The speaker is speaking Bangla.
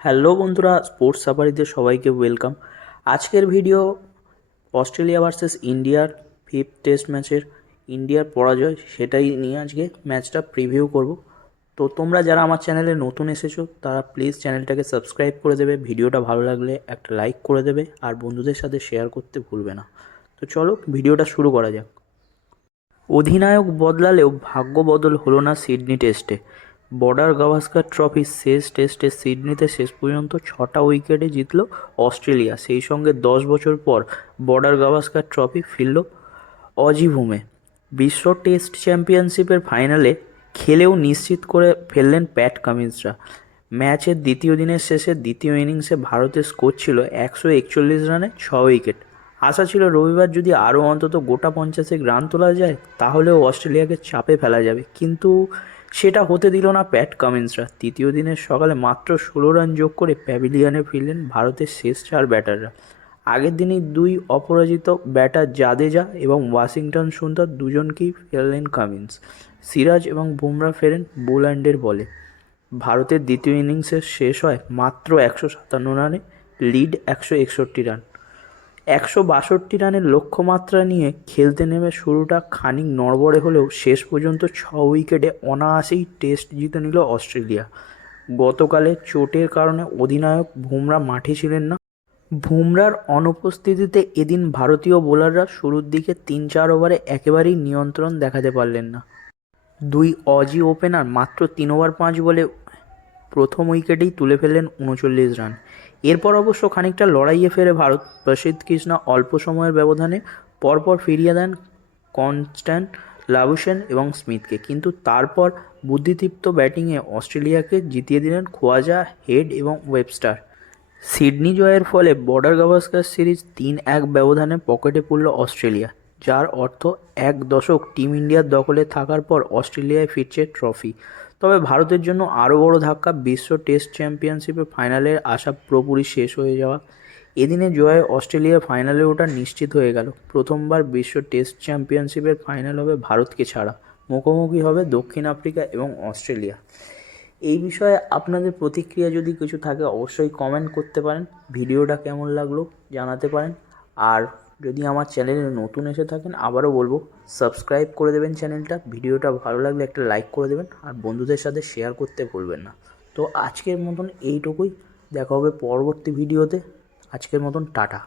হ্যালো বন্ধুরা, স্পোর্টস সাফারিতে সবাইকে ওয়েলকাম। আজকের ভিডিও অস্ট্রেলিয়া ভার্সেস ইন্ডিয়ার ফিফথ টেস্ট ম্যাচের ইন্ডিয়ার পরাজয়, সেটাই নিয়ে আজকে ম্যাচটা প্রিভিউ করব। তো তোমরা যারা আমার চ্যানেলে নতুন এসেছো তারা প্লিজ চ্যানেলটাকে সাবস্ক্রাইব করে দেবে, ভিডিওটা ভালো লাগলে একটা লাইক করে দেবে, আর বন্ধুদের সাথে শেয়ার করতে ভুলবে না। তো চলো ভিডিওটা শুরু করা যাক। অধিনায়ক বদলালেও ভাগ্য বদল হলো না সিডনি টেস্টে। বর্ডার গাভাস্কার ট্রফির শেষ টেস্টে সিডনিতে শেষ পর্যন্ত 6টা উইকেটে জিতল অস্ট্রেলিয়া। সেই সঙ্গে 10 বছর পর বর্ডার গাভাস্কার ট্রফি ফিরল অজি ভূমে। বিশ্ব টেস্ট চ্যাম্পিয়নশিপের ফাইনালে খেলেও নিশ্চিত করে ফেললেন প্যাট কামিন্সরা। ম্যাচের দ্বিতীয় দিনের শেষে দ্বিতীয় ইনিংসে ভারতের স্কোর ছিল 141 রানে 6 উইকেট। আশা ছিল রবিবার যদি আরও অন্তত গোটা 50 রান তোলা যায় তাহলেও অস্ট্রেলিয়াকে চাপে ফেলা যাবে, কিন্তু সেটা হতে দিল না প্যাট কামিন্সরা। তৃতীয় দিনের সকালে মাত্র 16 রান যোগ করে প্যাভিলিয়নে ফিরলেন ভারতের শেষ 4 ব্যাটাররা। আগের দিনই দুই অপরাজিত ব্যাটার জাদেজা এবং ওয়াশিংটন সুন্দর দুজনকেই ফেললেন কামিন্স। সিরাজ এবং বুমরা ফেরেন বোল্যান্ডের বলে। ভারতের দ্বিতীয় ইনিংসের শেষ হয় মাত্র 157 রানে, লিড 161 রান। 162 রানের লক্ষ্যমাত্রা নিয়ে খেলতে নেমে শুরুটা খানিক নড়বড়ে হলেও শেষ পর্যন্ত 6 উইকেটে অনায়াসেই টেস্ট জিতে নিল অস্ট্রেলিয়া। গতকালের চোটের কারণে অধিনায়ক বুমরা মাঠে ছিলেন না। বুমরার অনুপস্থিতিতে এদিন ভারতীয় বোলাররা শুরুর দিকে 3-4 ওভারে একেবারেই নিয়ন্ত্রণ দেখাতে পারলেন না। দুই অজি ওপেনার মাত্র 3 ওভার 5 বলে প্রথম উইকেটেই তুলে ফেললেন 39 রান। এরপর অবশ্য খানিকটা লড়াইয়ে ফেরে ভারত। প্রসিদ্ধ কৃষ্ণা অল্প সময়ের ব্যবধানে পরপর ফিরিয়ে দেন কনস্ট্যান্ট লাবুশেন এবং স্মিথকে, কিন্তু তারপর বুদ্ধিদীপ্ত ব্যাটিংয়ে অস্ট্রেলিয়াকে জিতিয়ে দিলেন খোয়াজা, হেড এবং ওয়েবস্টার। সিডনি জয়ের ফলে বর্ডার গাভাস্কার সিরিজ 3-1 ব্যবধানে পকেটে পড়ল অস্ট্রেলিয়া, যার অর্থ 1 দশক টিম ইন্ডিয়ার দখলে থাকার পর অস্ট্রেলিয়ায় ফিরছে ট্রফি। তবে ভারতের জন্য আরও বড় ধাক্কা বিশ্ব টেস্ট চ্যাম্পিয়নশিপের ফাইনালের আশা পুরোপুরি শেষ হয়ে যাওয়া। এদিনে জয়ে অস্ট্রেলিয়া ফাইনালে ওঠা নিশ্চিত হয়ে গেল। প্রথমবার বিশ্ব টেস্ট চ্যাম্পিয়নশিপের ফাইনাল হবে ভারতকে ছাড়া। মুখোমুখি হবে দক্ষিণ আফ্রিকা এবং অস্ট্রেলিয়া। এই বিষয়ে আপনাদের প্রতিক্রিয়া যদি কিছু থাকে অবশ্যই কমেন্ট করতে পারেন। ভিডিওটা কেমন লাগলো জানাতে পারেন। আর যদি আমার চ্যানেলে নতুন এসে থাকেন আবারও বলবো সাবস্ক্রাইব করে দেবেন চ্যানেলটা। ভিডিওটা ভালো লাগলে একটা লাইক করে দেবেন আর বন্ধুদের সাথে শেয়ার করতে ভুলবেন না। তো আজকের মতন এইটুকুই, দেখা হবে পরবর্তী ভিডিওতে। আজকের মতন টাটা।